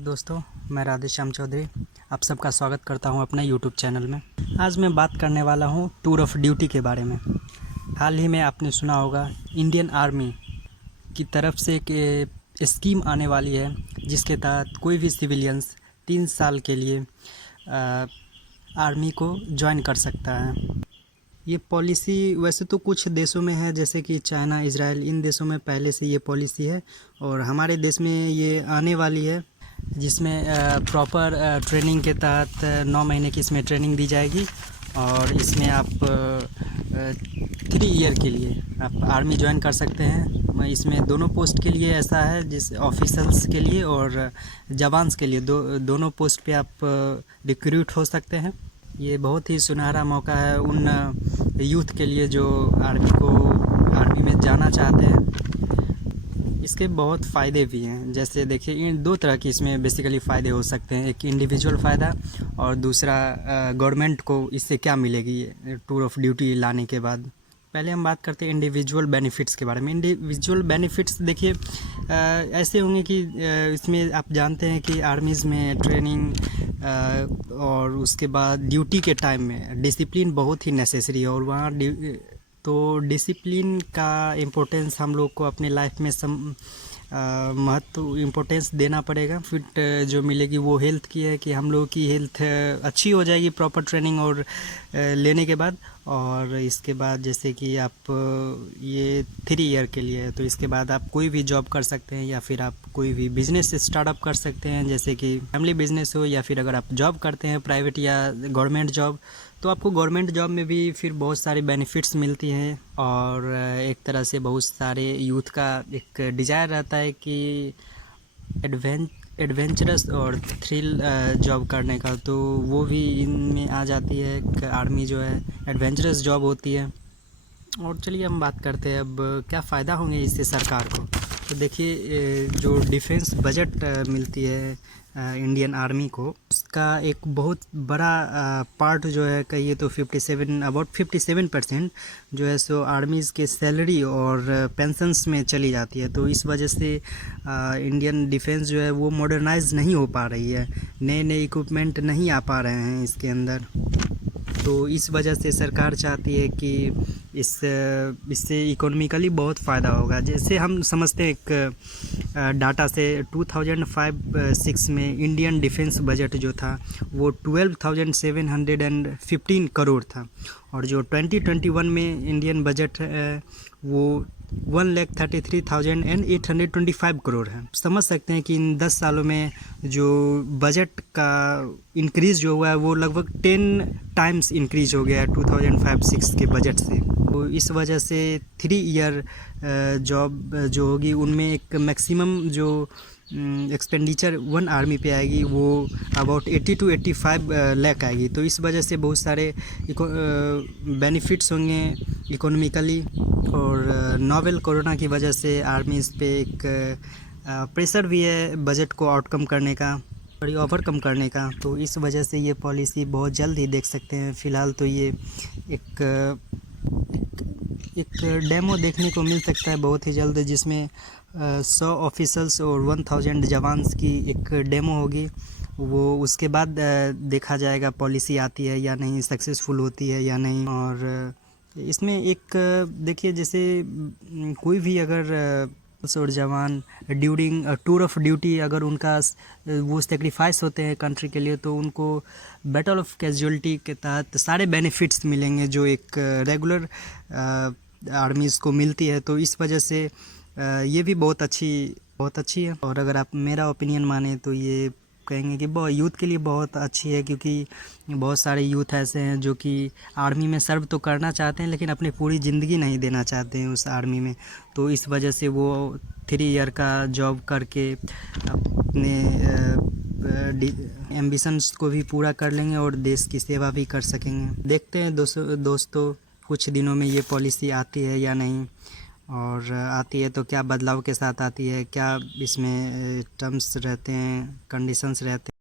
नमस्कार दोस्तों, मैं राधेश्याम चौधरी आप सबका स्वागत करता हूं अपने यूट्यूब चैनल में। आज मैं बात करने वाला हूं टूर ऑफ ड्यूटी के बारे में। हाल ही में आपने सुना होगा इंडियन आर्मी की तरफ से एक स्कीम आने वाली है, जिसके तहत कोई भी सिविलियंस 3 साल के लिए आर्मी को ज्वाइन कर सकता है। ये पॉलिसी वैसे तो कुछ देशों में है, जैसे कि चाइना, इजराइल, इन देशों में पहले से ये पॉलिसी है और हमारे देश में ये आने वाली है, जिसमें प्रॉपर ट्रेनिंग के तहत 9 महीने की इसमें ट्रेनिंग दी जाएगी और इसमें आप 3 ईयर के लिए आप आर्मी ज्वाइन कर सकते हैं। इसमें दोनों पोस्ट के लिए ऐसा है, जिस ऑफिसर्स के लिए और जवान्स के लिए दोनों पोस्ट पे आप रिक्रूट हो सकते हैं। ये बहुत ही सुनहरा मौका है उन यूथ के लिए जो आर्मी में जाना चाहते हैं। इसके बहुत फ़ायदे भी हैं, जैसे देखिए इन 2 तरह के इसमें बेसिकली फ़ायदे हो सकते हैं। एक इंडिविजुअल फ़ायदा और दूसरा गवर्नमेंट को इससे क्या मिलेगी टूर ऑफ ड्यूटी लाने के बाद। पहले हम बात करते हैं इंडिविजुअल बेनिफिट्स के बारे में। इंडिविजुअल बेनिफिट्स देखिए ऐसे होंगे कि इसमें आप जानते हैं कि आर्मीज़ में ट्रेनिंग और उसके बाद ड्यूटी के टाइम में डिसिप्लिन बहुत ही नेसेसरी है और वहाँ तो डिसिप्लिन का इम्पोर्टेंस हम लोग को अपने लाइफ में महत्व इम्पोर्टेंस देना पड़ेगा। फिट जो मिलेगी वो हेल्थ की है कि हम लोगों की हेल्थ अच्छी हो जाएगी प्रॉपर ट्रेनिंग और लेने के बाद। और इसके बाद जैसे कि आप ये 3 ईयर के लिए है, तो इसके बाद आप कोई भी जॉब कर सकते हैं या फिर आप कोई भी बिज़नेस स्टार्टअप कर सकते हैं, जैसे कि फैमिली बिज़नेस हो या फिर अगर आप जॉब करते हैं प्राइवेट या गवर्नमेंट जॉब, तो आपको गवर्नमेंट जॉब में भी फिर बहुत सारी बेनिफिट्स मिलती हैं। और एक तरह से बहुत सारे यूथ का एक डिज़ायर रहता है कि एडवेंचरस और थ्रिल जॉब करने का, तो वो भी इनमें आ जाती है। आर्मी जो है एडवेंचरस जॉब होती है। और चलिए हम बात करते हैं अब क्या फ़ायदा होंगे इससे सरकार को। तो देखिए जो डिफेंस बजट मिलती है इंडियन आर्मी को, उसका एक बहुत बड़ा पार्ट जो है कहिए तो 57% जो है सो आर्मीज़ के सैलरी और पेंशन्स में चली जाती है। तो इस वजह से इंडियन डिफेंस जो है वो मॉडर्नाइज नहीं हो पा रही है, नए इक्विपमेंट नहीं आ पा रहे हैं इसके अंदर। तो इस वजह से सरकार चाहती है कि इससे इकोनॉमिकली बहुत फ़ायदा होगा। जैसे हम समझते हैं एक डाटा से 2005-06 में इंडियन डिफेंस बजट जो था वो 12,715 करोड़ था और जो 2021 में इंडियन बजट वो 1,33,825 करोड़ है। समझ सकते हैं कि इन 10 सालों में जो बजट का इंक्रीज़ जो हुआ है वो लगभग 10 टाइम्स इंक्रीज हो गया है 2005-06 के बजट से। तो इस वजह से 3 ईयर जॉब जो होगी उनमें एक मैक्सिमम जो एक्सपेंडिचर वन आर्मी पे आएगी वो अबाउट 80 to 85 लाख आएगी। तो इस वजह से बहुत सारे बेनिफिट्स होंगे इकोनॉमिकली। और नोवेल कोरोना की वजह से आर्मीज़ पे एक प्रेशर भी है बजट को आउटकम करने का और ओवरकम करने का। तो इस वजह से ये पॉलिसी बहुत जल्द ही देख सकते हैं। फ़िलहाल तो ये एक डेमो देखने को मिल सकता है बहुत ही जल्द, जिसमें 100 ऑफिसर्स और 1000 जवान्स की एक डेमो होगी। वो उसके बाद देखा जाएगा पॉलिसी आती है या नहीं, सक्सेसफुल होती है या नहीं। और इसमें एक देखिए जैसे कोई भी अगर और जवान ड्यूरिंग टूर ऑफ ड्यूटी अगर उनका वो सेक्रीफाइस होते हैं कंट्री के लिए, तो उनको बैटल ऑफ कैजुअलिटी के तहत सारे बेनिफिट्स मिलेंगे जो एक रेगुलर आर्मीज़ को मिलती है। तो इस वजह से ये भी बहुत अच्छी है। और अगर आप मेरा ओपिनियन माने तो ये कहेंगे कि यूथ के लिए बहुत अच्छी है, क्योंकि बहुत सारे यूथ ऐसे हैं जो कि आर्मी में सर्व तो करना चाहते हैं लेकिन अपनी पूरी ज़िंदगी नहीं देना चाहते हैं उस आर्मी में। तो इस वजह से वो 3 ईयर का जॉब करके अपने एम्बिशंस को भी पूरा कर लेंगे और देश की सेवा भी कर सकेंगे। देखते हैं दोस्तों कुछ दिनों में ये पॉलिसी आती है या नहीं, और आती है तो क्या बदलाव के साथ आती है, क्या इसमें टर्म्स रहते हैं, कंडीशंस रहते हैं।